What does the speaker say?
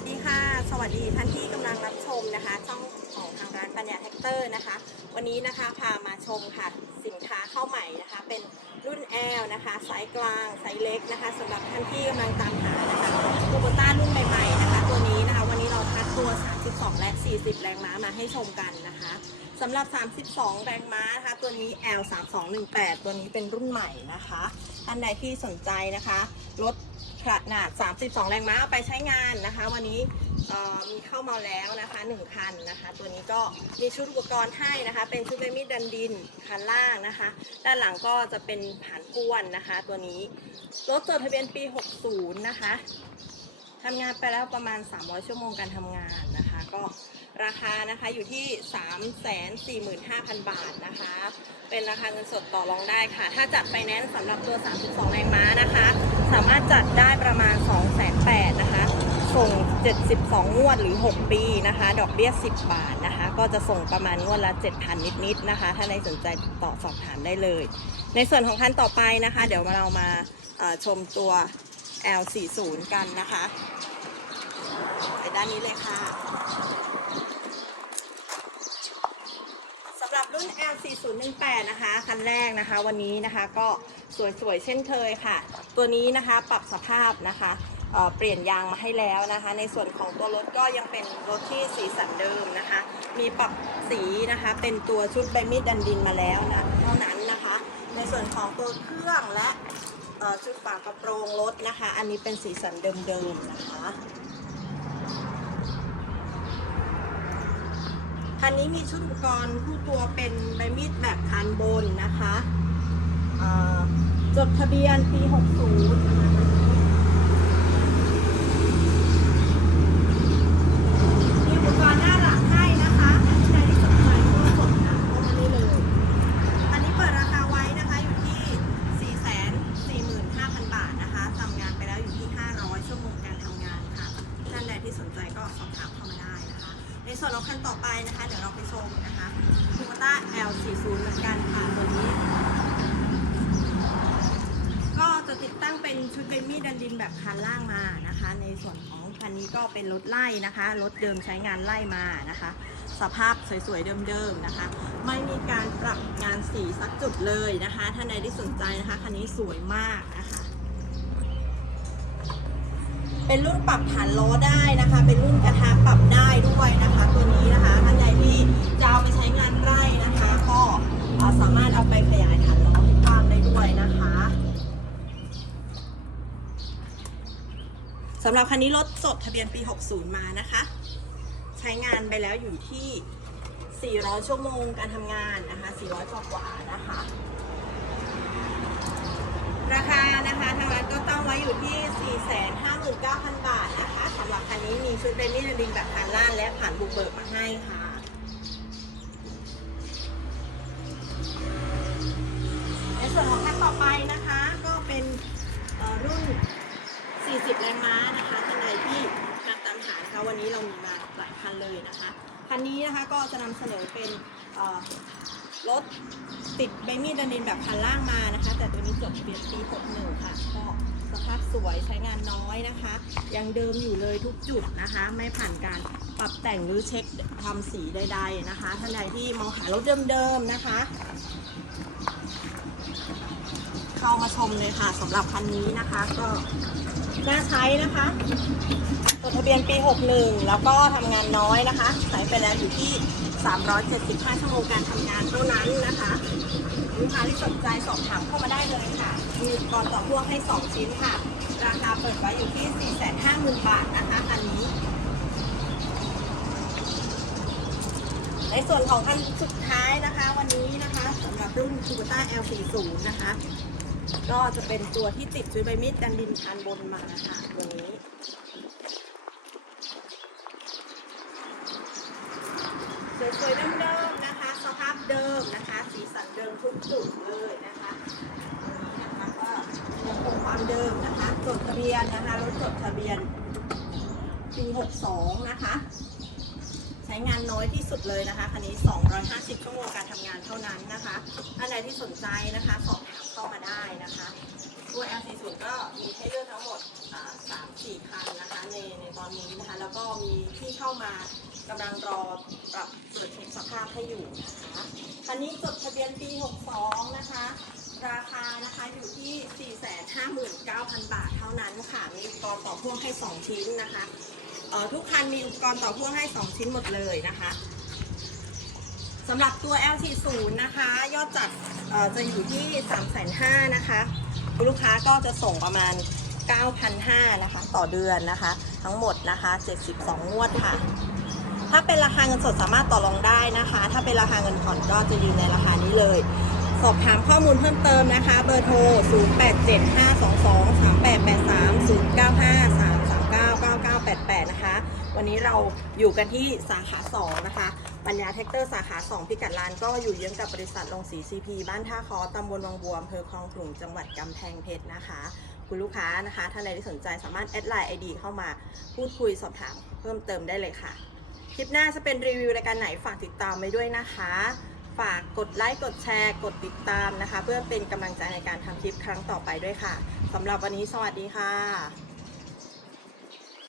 วัสดีค่ะ สวัสดีท่านที่กำลังรับชมนะคะ ช่องของทางร้านปัญญาแท็กเตอร์นะคะ วันนี้นะคะพามาชมค่ะ สินค้าเข้าใหม่นะคะ เป็นรุ่น L นะคะไซส์กลางไซส์เล็กนะคะสำหรับท่านที่กำลังตามหานะคะคูโบต้ารุ่นใหม่ๆนะคะ ตัวนี้นะคะ วันนี้เราคัดตัว 32 และ 40 แรงม้ามาให้ชมกันนะคะสำหรับ 32 แรงม้านะคะ ตัวนี้ L 3218 ตัวนี้เป็นรุ่นใหม่นะคะ ท่านใดที่สนใจนะคะ รถ ขนาด 32 แรงม้าเอาไปใช้งานนะคะ วันนี้มีเข้ามาแล้วนะคะ1คันนะคะ ตัวนี้ก็มีชุดอุปกรณ์ให้นะคะ เป็นชุดเบมิดดันดินคันล่างนะคะ ด้านหลังก็จะเป็นผ่านก้วนนะคะ ตัวนี้รถจดทะเบียนปี 60 นะคะทำงานไปแล้วประมาณ 300 ชั่วโมงการทำงานนะคะ ก็ราคานะคะอยู่ที่ 345,000 บาทนะคะ เป็นราคาเงินสดต่อรองได้ค่ะ ถ้าจัดไฟแนนซ์สำหรับตัว 32 แรงม้านะคะ สามารถจัดได้ประมาณ 2 8 0 0 0นะคะ ส่ง 72 งวดหรือ 6 ปีนะคะ ดอกเบี้ย 10 บาทนะคะ ก็จะส่งประมาณงวดละ 7,000 นิดๆนะคะ ถ้าในสนใจติดต่อสอบถามได้เลย ในส่วนของคันต่อไปนะคะ เดี๋ยวเรามาชมตัว L40 กันนะคะ ไปด้านนี้เลยค่ะ สำหรับรุ่น L4018 นะคะ คันแรกนะคะ วันนี้นะคะก็สวยๆ เช่นเคยค่ะ ตัวนี้นะคะปรับสภาพนะคะเเปลี่ยนยางมาให้แล้วนะคะ ในส่วนของตัวรถก็ยังเป็นรถที่สีสันเดิมนะคะ มีปรับสีนะคะ เป็นตัวชุดใบมีดดันดินมาแล้วนะเท่านั้นนะคะ ในส่วนของตัวเครื่องและชุดฝากระโปรงรถนะคะ อันนี้เป็นสีสันเดิมๆนะคะ นนี้มีชุดอุปกรณ์คู่ตัวเป็นใบมีดแบบคานบนนะคะจดทะเบียนปี 60มีอุปกรณ์หน้าลังให้นะคะใครที่สนใจก็สดถามเข้ามาได้เลยอันนี้เปิดราคาไว้นะคะอยู่ที่445,000บาทนะคะทำงานไปแล้วอยู่ที่500ชั่วโมงการทำงานค่ะท่านใดที่สนใจก็สอบถามเข้ามาได้นะคะ ในส่วนของคันต่อไปนะคะ 40เหมือนกันค่ะตัวนี้ ก็จะติดตั้งเป็นชุดเบมี่ดันดินแบบคันล่างมานะคะ ในส่วนของคันนี้ก็เป็นรถไล่นะคะ รถเดิมใช้งานไล่มานะคะ สภาพสวยๆเดิมๆนะคะ ไม่มีการปรับงานสีสักจุดเลยนะคะ ถ้าในที่สนใจนะคะคันนี้สวยมากนะคะเป็นรุ่นปรับฐานล้อได้นะคะ เป็นรุ่นกระทะปรับได้ด้วยนะคะ ตัวนี้นะคะท่านใดที่จะเอาไปใช้งานไร่ สามารถเอาไปขยายฐานล้อให้กว้างได้ด้วยนะคะสำหรับคันนี้รถจดทะเบียนปี 60 มานะคะ ใช้งานไปแล้วอยู่ที่ 400 ชั่วโมงการทำงานนะคะ 400 กว่ากว่านะคะ ราคานะคะทางร้านก็ตั้งไว้อยู่ที่ 459,000 บาทนะคะสำหรับคันนี้มีชุดเบนนี่ลิงแบบผ่านล่านและผ่านบุกเบิกมาให้ค่ะ ในส่วนของคันต่อไปนะคะ ก็เป็นเอ่อรุ่น 40 แรงม้านะคะท่านใดที่กำลังตามหานะคะ วันนี้เรามีมาหลายคันเลยนะคะคันนี้นะคะก็จะนำเสนอเป็นรถติดเบมี่ดันดินแบบคันล่างมานะคะ แต่ตัวนี้จดทะเบียนปี 61 ค่ะ ก็สภาพสวยใช้งานน้อยนะคะ ยังเดิมอยู่เลยทุกจุดนะคะ ไม่ผ่านการปรับแต่งหรือเช็คทำสีใด ๆนะคะ ท่านใดที่มองหารถเดิมๆนะคะ เข้ามาชมเลยค่ะสำหรับคันนี้นะคะก็ น่าใช้นะคะจดทะเบียนปี 61 แล้วก็ทำงานน้อยนะคะ ใช้ไปแล้วอยู่ที่ 375 ชั่วโมงการทำงานเท่านั้นนะคะลูกค้าที่สนใจสอบถามเข้ามาได้เลยค่ะ มีกรต่อพ่วงให้ 2 ชิ้นค่ะ ราคาเปิดไว้อยู่ที่ 450,000 บาทนะคะคันนี้ ในส่วนของคันสุดท้ายนะคะ วันนี้นะคะสำหรับรุ่น Kubota L40 นะคะ ก็จะเป็นตัวที่ติดชุดใบมีดดันดินคานบนมานะคะตัวนี้สวยๆเดิมๆนะคะ สภาพเดิมนะคะ สีสันเดิมทุกจุดเลยนะคะตัวนี้นะคะก็ยังคงความเดิมนะคะจดทะเบียนนะคะรถจดทะเบียนปี62 นะคะ ใช้งานน้อยที่สุดเลยนะคะคันนี้ 250 ชั่วโมงการทำงานเท่านั้นนะคะท่านใดที่สนใจนะคะสอบ เข้ามาได้นะคะ ตัว L40 ก็มีให้เลือกทั้งหมดอ่า3-4คันนะคะในในตอนนี้นะคะ แล้วก็มีที่เข้ามากำลังรอปรับตรวจเช็คสภาพให้อยู่นะคะคันนี้จดทะเบียนปี 62 นะคะ ราคานะคะอยู่ที่ 459,000 บาทเท่านั้นค่ะ มีอุปกรณ์ต่อพ่วงให้ 2 ชิ้นนะคะทุกคันมีอุปกรณ์ต่อพ่วงให้ 2 ชิ้นหมดเลยนะคะ สำหรับตัว L40 นะคะ ยอดจัดจะอยู่ที่ 3 5 0 0 0นะคะคุณลูกค้าก็จะส่งประมาณ 9,500นะคะ ต่อเดือนนะคะ ทั้งหมดนะคะ 72 งวดค่ะ ถ้าเป็นราคาเงินสดสามารถต่อรองได้นะคะ ถ้าเป็นราคาเงินผ่อนก็จะยืนในราคานี้เลย สอบถามข้อมูลเพิ่มเติมนะคะ เบอร์โทร 0875223883นะคะ วันนี้เราอยู่กันที่สาขา 2 นะคะ ปัญญาแท็กเตอร์สาขา 2 พิกัดร้านก็อยู่เยื้องกับบริษัทลงสีซีพีบ้านท่าคอตำบลวังบัวอำเภอคลองขลุงจังหวัดกำแพงเพชรนะคะ คุณลูกค้านะคะท่านใดที่สนใจสามารถแอดไลน์ไอดีเข้ามาพูดคุยสอบถามเพิ่มเติมได้เลยค่ะ คลิปหน้าจะเป็นรีวิวรายการไหนฝากติดตามไว้ด้วยนะคะ ฝากกดไลค์กดแชร์กดติดตามนะคะ เพื่อเป็นกำลังใจในการทำคลิปครั้งต่อไปด้วยค่ะสำหรับวันนี้สวัสดีค่ะ